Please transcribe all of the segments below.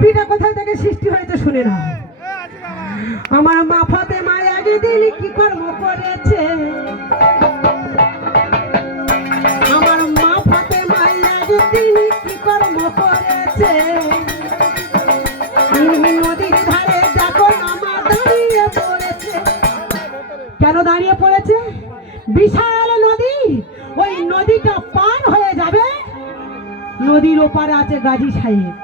টুপিটা কোথায় থেকে সৃষ্টি হয়েছে শুনে না আমার মা ফতে মা একদিন কি কর্ম করেছে? আমার মা ফতে মা একদিন কি কর্ম করেছে? নদীর ধারে যখন আমার দাঁড়িয়ে পড়েছে, কেন দাঁড়িয়ে পড়েছে? বিশাল নদী, ওই নদীটা পার হয়ে যাবে। নদীর ওপারে আছে গাজী সাহেব।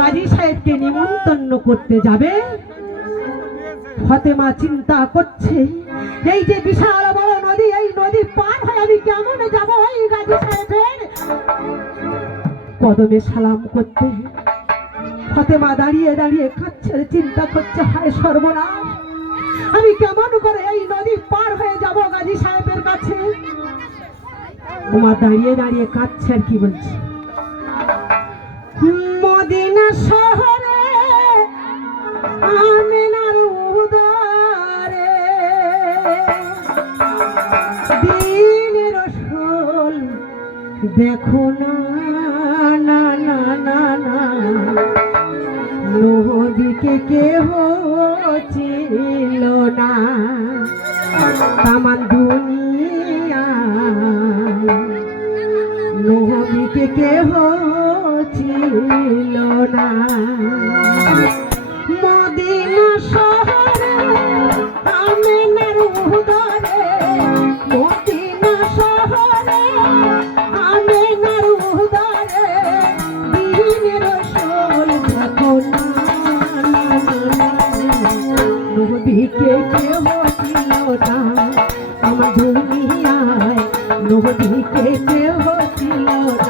গাজী সাহেবকে নিমন্ত্রণ করতে যাবে। ফতেমা চিন্তা করছে, এই যে বিশাল বড় নদী, এই নদী পার হয়ে আমি কেমন যাব এই গাজী সাহেবের? কদমে সালাম করতে ফতেমা দাঁড়িয়ে দাঁড়িয়ে কাচ্ছে চিন্তা করছে, হায় সর্বনাশ, আমি কেমন করে এই নদী পার হয়ে যাব গাজী সাহেবের কাছে? উমা দাঁড়িয়ে দাঁড়িয়ে কাঁদছে আর কি বলছে? শহরে আমিনার উদারে। দিনের রসল দেখো না না না না না। নদীকে কেহ ছিল না। তামান দুনিয়া। নদীকে কেহ ছিল মদিনা শহরে আমিনার উদরে মদিনা শহরে আমিনার উদরে দিনের আমার নদীকে ছিল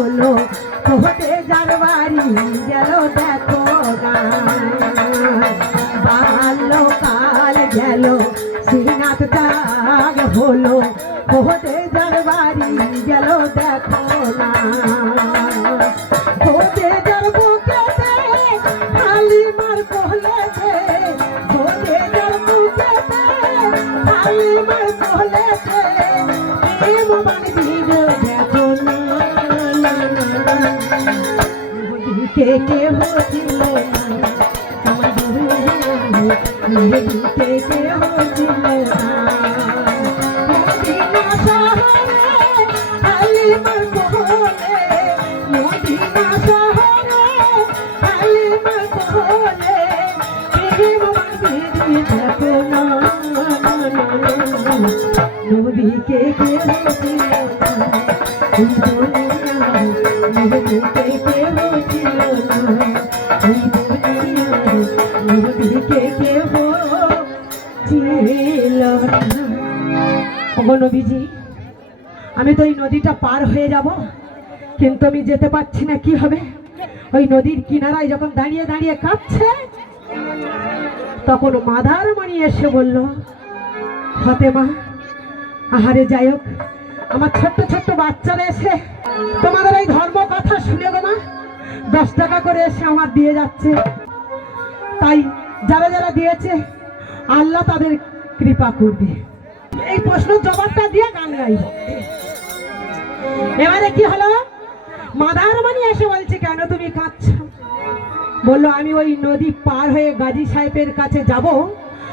হলো কোহতে যার বাড়ি গেল দেখো বাল্যকাল গেল সিনাত তাগ হলো কোহতে যার বাড়ি গেল দেখো না কোহতে যার বুকেতে হালিমার কোহলেতে প্রেম নদীকে কেহ ছিল না আমার দুনিয়ায় নদীকে কেহ ছিল নবীজি, আমি তো এই নদীটা পার হয়ে যাব, কিন্তু আমি যেতে পারছি না, কি হবে? ওই নদীর কিনারায় যখন দাঁড়িয়ে দাঁড়িয়ে কাঁদছে তখন মাদার মানি এসে বলল, ফতেমা, আহারে যাই হোক, আমার ছোট্ট ছোট্ট বাচ্চারা এসে তোমাদের এই ধর্ম কথা শুনে গো মা, দশ টাকা করে এসে আমার দিয়ে যাচ্ছে। তাই যারা যারা দিয়েছে আল্লাহ তাদের কৃপা করবে। এই প্রশ্ন জবাবটা দিয়ে গান গাইব। এবারে কি হলো? মাদার মানি এসে বলছে, কেন তুমি কাঁদছ? বলল, আমি ওই নদী পার হয়ে গাজী সাহেবের কাছে যাব।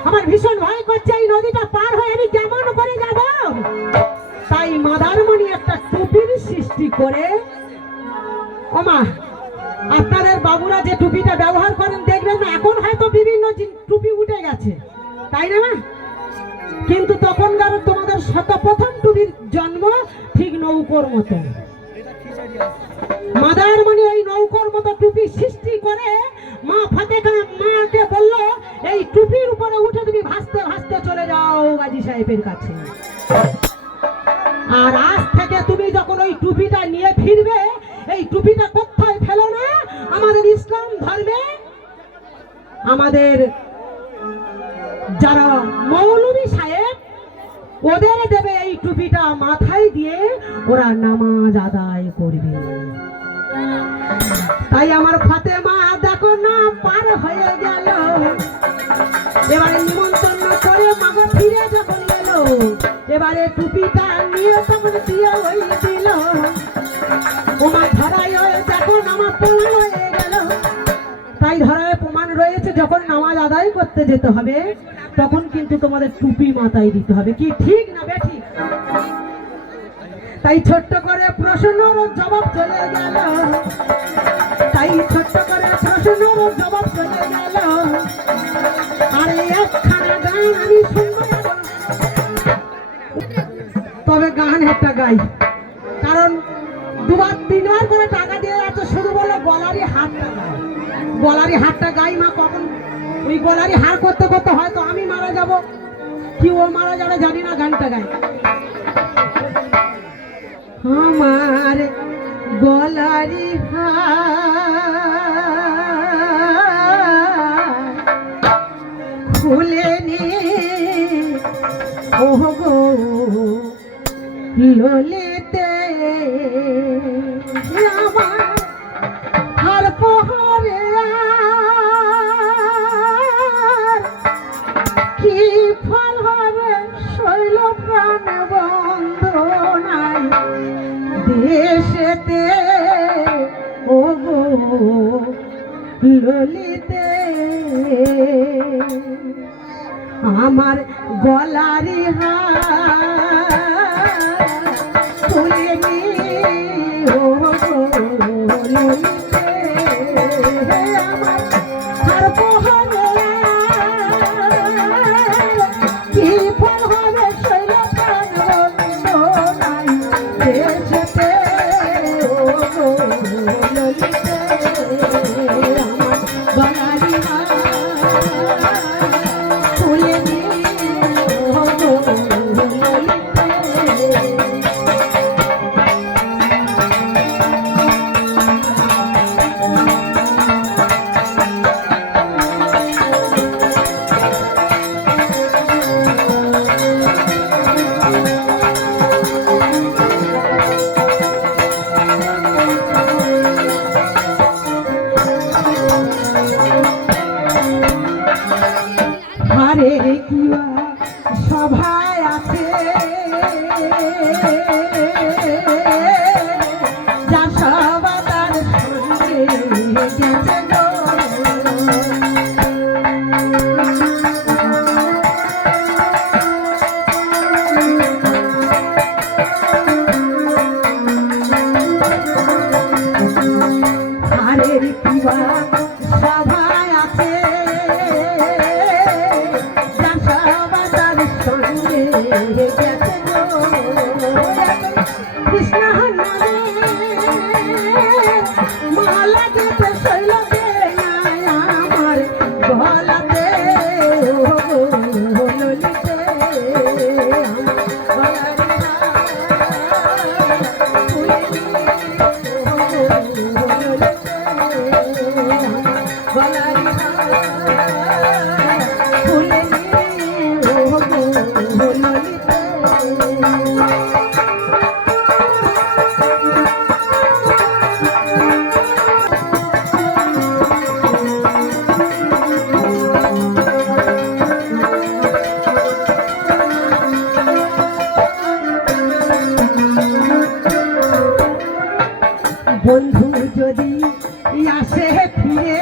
আমার ভীষণ ভয় করছে, এই নদীটা পার হয়ে আমি কেমন করে যাব? তাই মাদার মণি একটা টুপির সৃষ্টি করে, ওমা, আপনাদের বাবুরা যে টুপিটা ব্যবহার করেন, দেখবেন না, এখন হয়তো বিভিন্ন টুপি উঠে গেছে। তাই না, মা? কিন্তু তখনকার তোমাদের শত প্রথম টুপির জন্ম ঠিক নৌকোর মতো। মাদার মণি ওই নৌকোর মতো টুপি সৃষ্টি করে মা ফাতেকা মাকে বলল, এই টুপির উপরে উঠে তুমি ভাসতে ভাসতে চলে যাও গাজী সাহেবের কাছে। আর আজ থেকে তুমি যখন ওই টুপিটা নিয়ে ফিরবে, এই টুপিটা কোথায় ফেলো না? আমাদের ইসলাম ধর্মে, আমাদের যারা মৌলভী সাহেব, ওদের দেবে এই টুপিটা মাথায় দিয়ে ওরা নামাজ আদায় করবে। তাই আমার ফাতেমা, দেখো না, পার হয়ে গেল। এবারে নিমন্ত্রণ করে মাগো ফিরে যখন গেল, এবারে টুপিটা নিয়ে তখন দিয়ে ওই ওমার ধরাই দেখো আমার প্রমাণ যখন নামাজ আদায় করতে যেতে হবে, তখন কিন্তু তোমাদের টুপি মাথায় দিতে হবে। কি ঠিক না বেঠিক তাই ছোট্ট করে প্রশ্নর জবাব চলে গেল। তাই ছোট্ট করে প্রশ্নর জবাব চলে গেল। আরে গান। তবে গান একটা গাই। কারণ দুবার, তিনবার করে টাকা দিয়ে যাচ্ছে শুধু বলে গলারই হাতটা গাই গলারই হাতটা গাই মা কখন? ওই গলারি হার করতে করতে হয়তো আমি মারা যাব। কি ও মারা যাবে জানি না গানটা গাই। আমার গলারি খুলে নে। ও গো ললিতে ফল হবে, শৈল প্রাণ বন্ধ নাই। দেশেতে ও ললিতে, আমার গলারি তুলে নি ও ললিতে। হারের কিবা সভায় আছে যা বন্ধু যদি আসে ফিরে